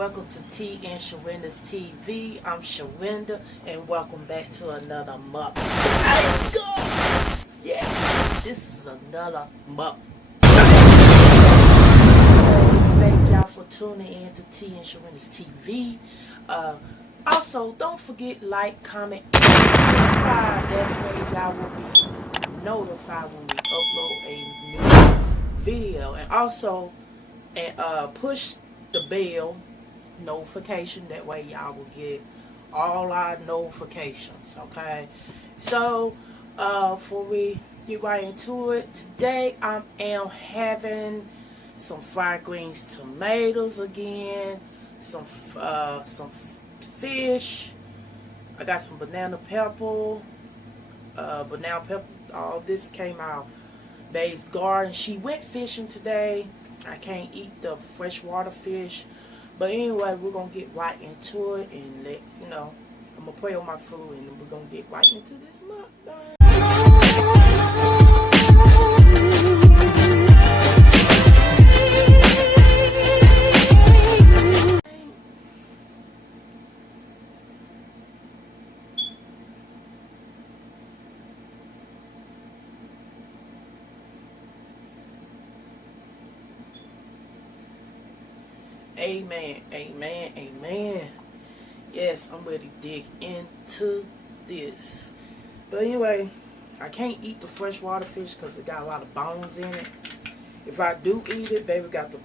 welcome to T and Sharinda's TV. I'm Sharinda, and welcome back to another mukbang. Let's go! Yes, this is another mukbang. Thank y'all for tuning in to T and Sharinda's TV. Also, don't forget, like, comment, subscribe. That way y'all will be notified when we upload a new video. And also, push the bell notification. That way y'all will get all our notifications. Okay, so before we get right into it, today I am having some fried greens, tomatoes again, some fish. I got some banana pepper. All this came out Bay's garden. She went fishing today. I can't eat the freshwater fish. But anyway, we're going to get right into it and let you know. I'm going to pray on my food and we're going to get right into this mukbang. Amen, amen, amen. Yes, I'm ready to dig into this. But anyway, I can't eat the freshwater fish because it got a lot of bones in it. If I do eat it, baby, got to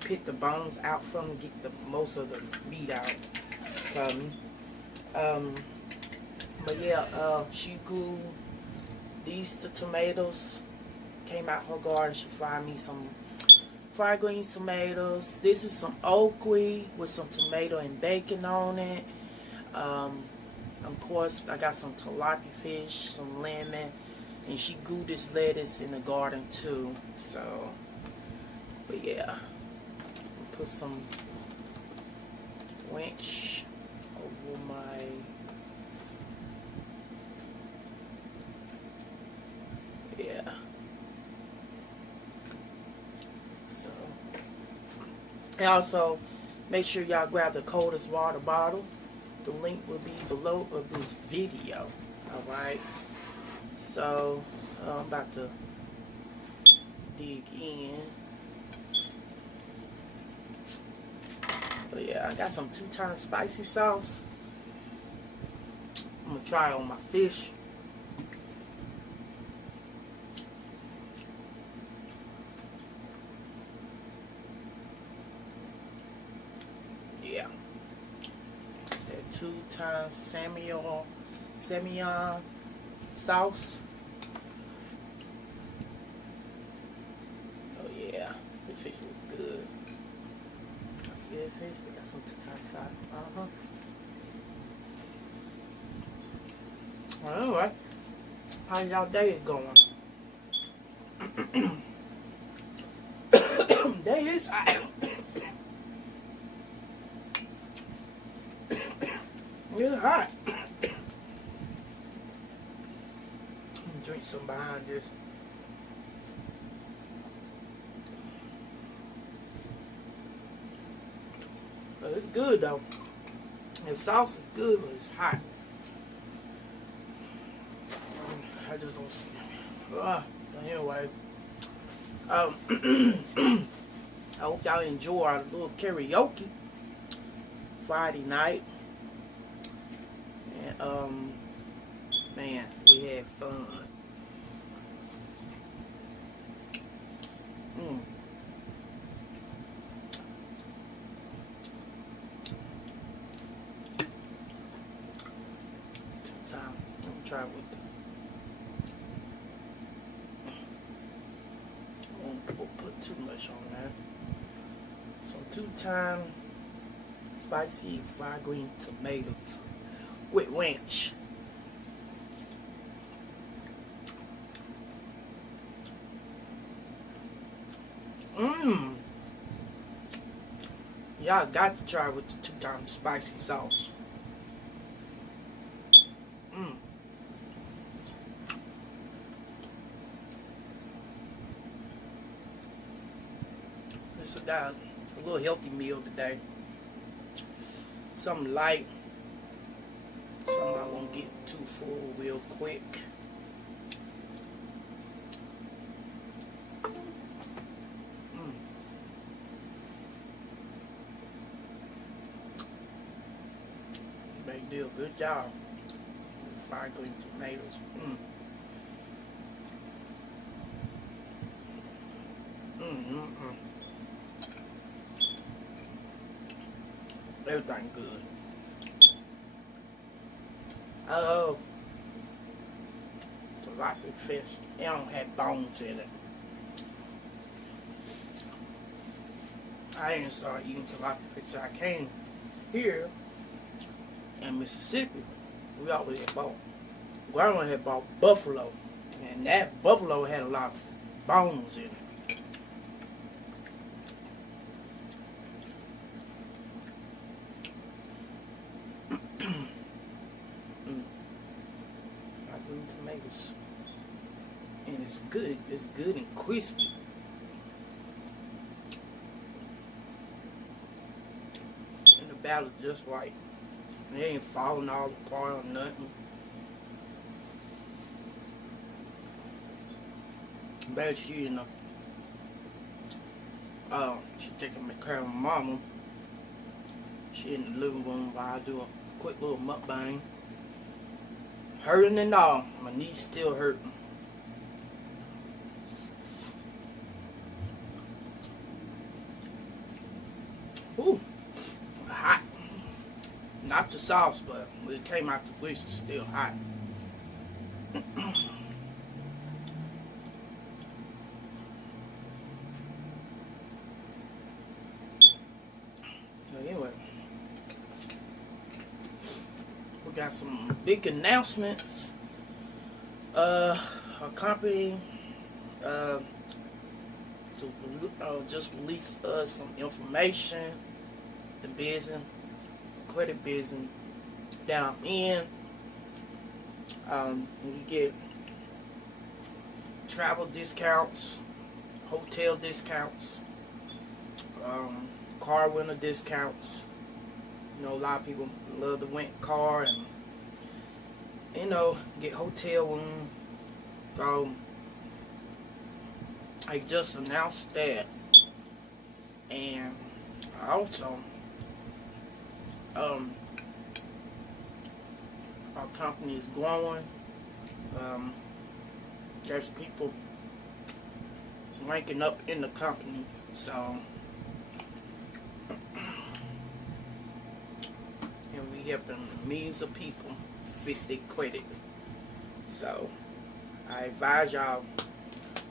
pick the bones out from and get the most of the meat out from me. But yeah, she grew the tomatoes. Came out her garden. She fried me some fried green tomatoes. This is some okra with some tomato and bacon on it. Of course, I got some tilapia fish, some lemon, and she grew this lettuce in the garden too. So, but yeah, put some ranch over my And also, make sure y'all grab the coldest water bottle. The link will be below of this video. Alright. So, I'm about to dig in. But yeah, I got some 2-time spicy sauce. I'm going to try it on my fish. Yeah, it's that 2-time Samyang sauce. Oh yeah, the fish looks good. I see that fish. They got some 2-time sauce. Well, anyway, how's y'all day going? Day is it's hot. Drink some behind this. But it's good though. The sauce is good, but it's hot. I just don't see it. Anyway, I hope y'all enjoy our little karaoke Friday night. And man, we had fun. Two-time. Let me try with the. I won't put too much on that. So 2-time spicy fried green tomatoes with ranch. Y'all got to try with the 2-time spicy sauce. This is a little healthy meal today. something light. Something I won't get too full real quick. Big deal. Good job. Fried green tomatoes. Everything good. Oh, tilapia fish. It don't have bones in it. I didn't start eating tilapia fish till I came here in Mississippi. We always had bought. Grandma had bought buffalo, and that buffalo had a lot of bones in it. Green tomatoes, and it's good. It's good and crispy. And the batter just right. It ain't falling all apart or nothing. But she, you know, she taking care of my mama. She in the living room while I do a quick little mukbang. Hurting and all. My knees still hurting. Ooh, hot. Not the sauce, but when it came out the grease, it's still hot. So anyway, we got some big announcements. A company just released us some information. The business, credit business down in. You get travel discounts, hotel discounts, car rental discounts. You know, a lot of people love to rent car and, you know, get hotel room. So I just announced that, and also our company is growing. There's people ranking up in the company, so and we helping millions of people fix their credit. So I advise y'all,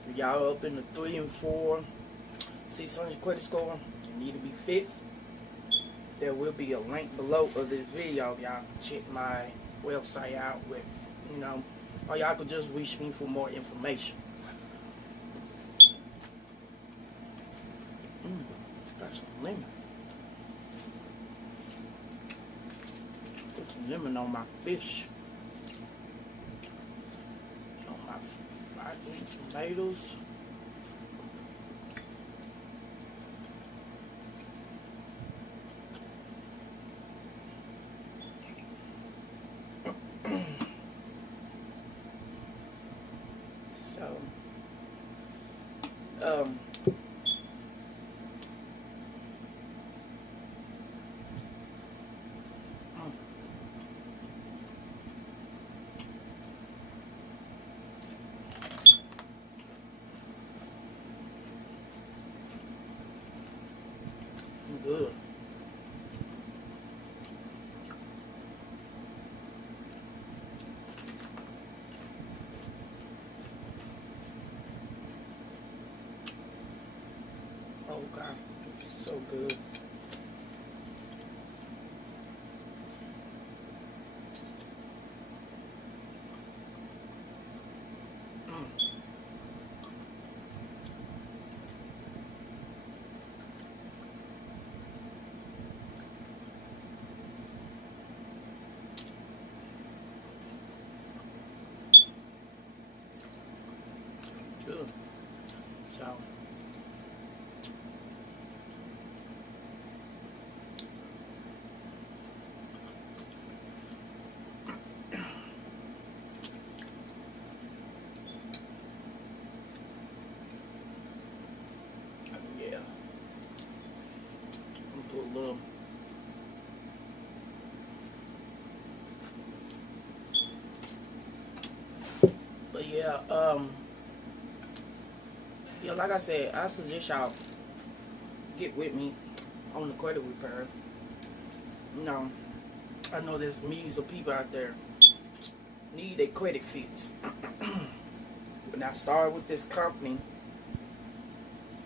if y'all up in the 3 and 4, see some of your credit score and need to be fixed, there will be a link below of this video. Y'all can check my website out with, you know, or y'all could just reach me for more information. Got some lemon. Put some lemon on my fish. On my fried green tomatoes. Good. Oh God, so good. Good. So Yeah, yeah, like I said, I suggest y'all get with me on the credit repair. You know, I know there's millions of people out there need a credit fix. When I started with this company,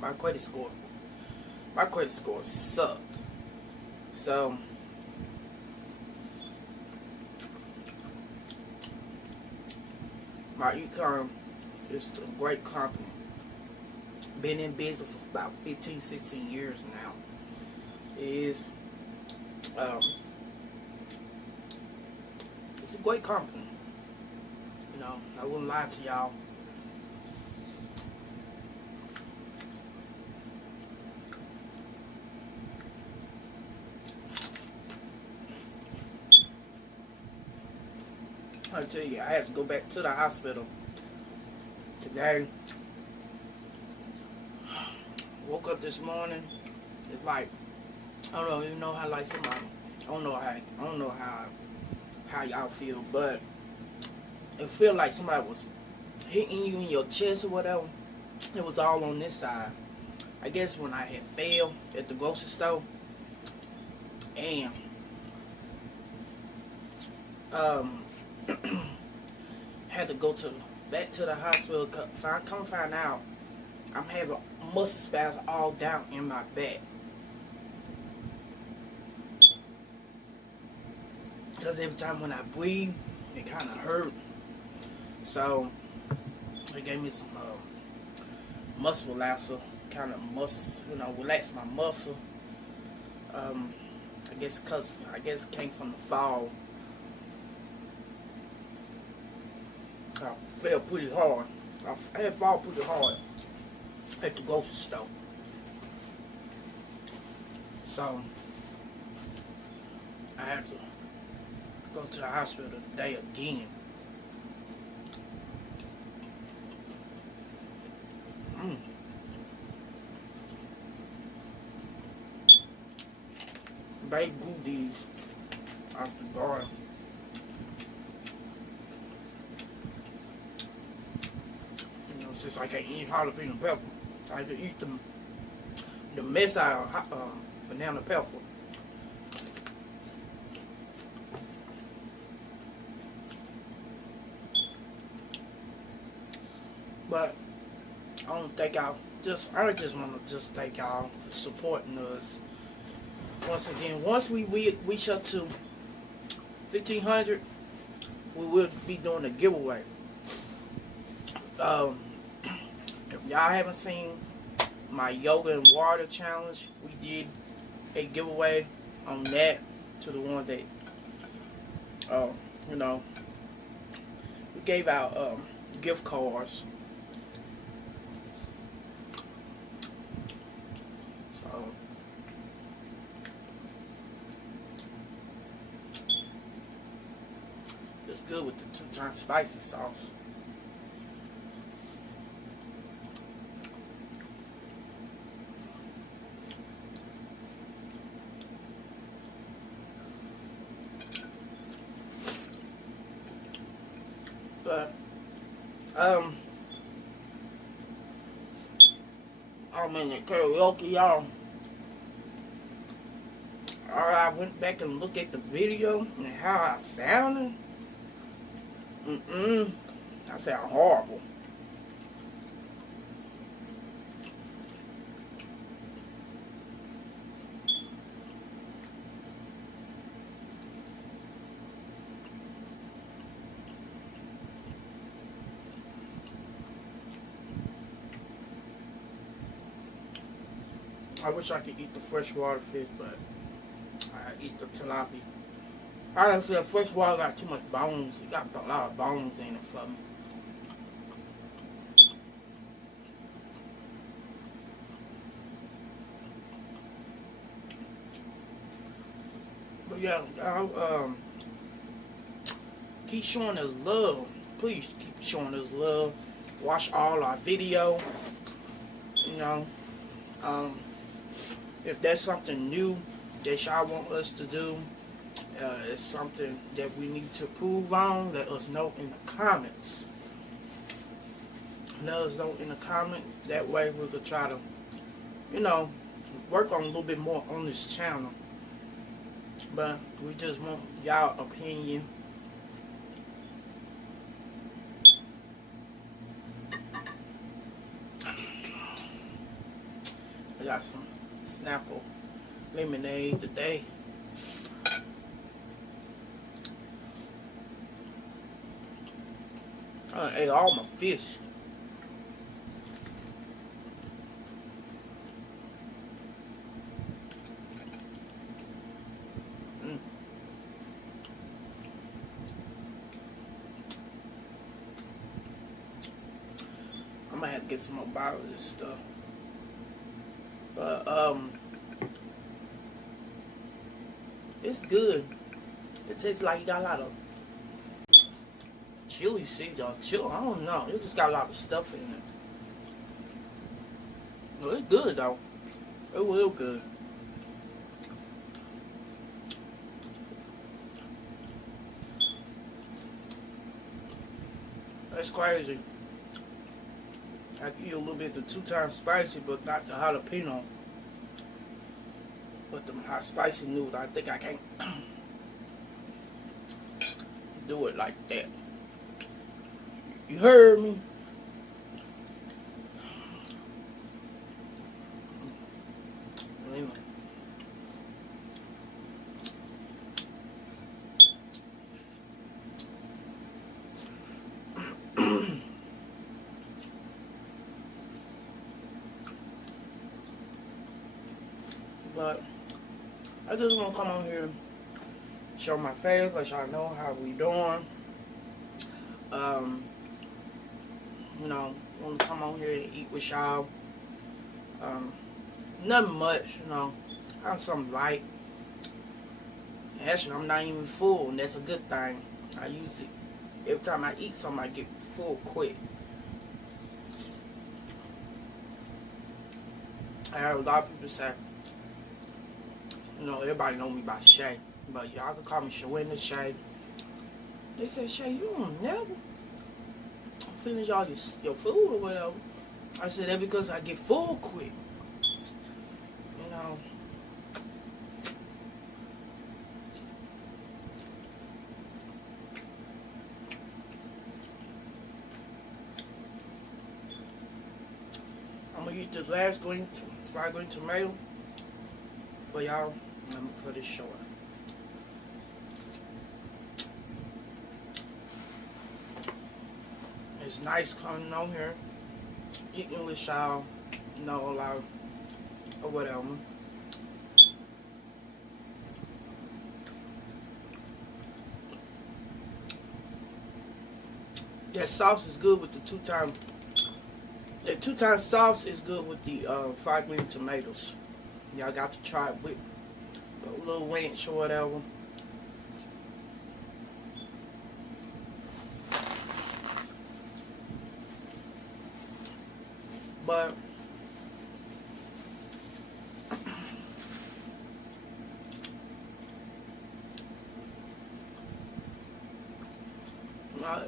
my credit score sucked. So my econ is a great company. Been in business for about 15, 16 years now. It's a great company. You know, I wouldn't lie to y'all. I tell you, I had to go back to the hospital today. Woke up this morning. It's like, I don't even know how, like, somebody, I don't know how y'all feel, but it feel like somebody was hitting you in your chest or whatever. It was all on this side. I guess when I had failed at the grocery store and had to go back to the hospital. Come find out, I'm having muscle spasms all down in my back. Because every time when I breathe, it kind of hurt. So they gave me some muscle relaxer, kind of muscle, you know, relax my muscle. I guess it came from the fall. I fell pretty hard. I had fall pretty hard at the grocery store. So I had to go to the hospital today again. Baked goodies out the garden. Since I can't eat jalapeno pepper, I can eat the mess out of banana pepper. But I don't think I just want to thank y'all for supporting us. Once again, once we reach up to 1,500, we will be doing a giveaway. If y'all haven't seen my yoga and water challenge, we did a giveaway on that to the one that, you know, we gave out gift cards. So it's good with the 2-time spicy sauce. But I'm in the karaoke, y'all. I went back and looked at the video and how I sounded. I sound horrible. I wish I could eat the freshwater fish, but I eat the tilapia. I said freshwater got too much bones. It got a lot of bones in it for me. But yeah, y'all keep showing us love. Please keep showing us love. Watch all our video. You know, if there's something new that y'all want us to do, it's something that we need to prove on, let us know in the comments. let us know in the comments. That way we could try to, you know, work on a little bit more on this channel. But we just want y'all opinion. I got some Snapple lemonade today. I ate all my fish. I might have to get some more bottles of this stuff. But it's good. It tastes like you got a lot of chili seeds or chill. I don't know. It just got a lot of stuff in it. Well, it's good though. It real good. That's crazy. I can eat a little bit of the 2 times spicy, but not the jalapeno. But the hot spicy noodle, I think I can't do it like that. You heard me? But I just want to come on here and show my face, let y'all know how we doing. You know, want to come on here and eat with y'all. Nothing much, you know. Have something light. Actually, I'm not even full, and that's a good thing. I use it every time I eat something. I get full quick. I heard a lot of people say, you know, everybody know me by Shay, but y'all can call me Sharinda Shay. They say, Shay, you don't never finish all your food or whatever. I said that because I get full quick. You know. I'm gonna eat this last fried green tomato for y'all. I'm gonna cut it short. It's nice coming on here, eating with y'all, you know, a lot or whatever. That sauce is good with the 2 times. The 2 times sauce is good with the fried green tomatoes. Y'all got to try it with a little ranch or whatever. But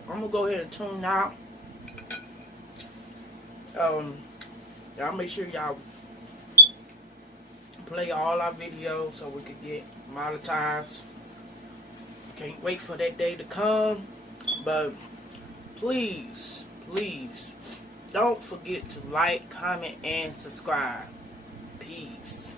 I'm gonna go ahead and tune out. Y'all make sure y'all play all our videos so we can get monetized. Can't wait for that day to come. But please, please, don't forget to like, comment, and subscribe. Peace.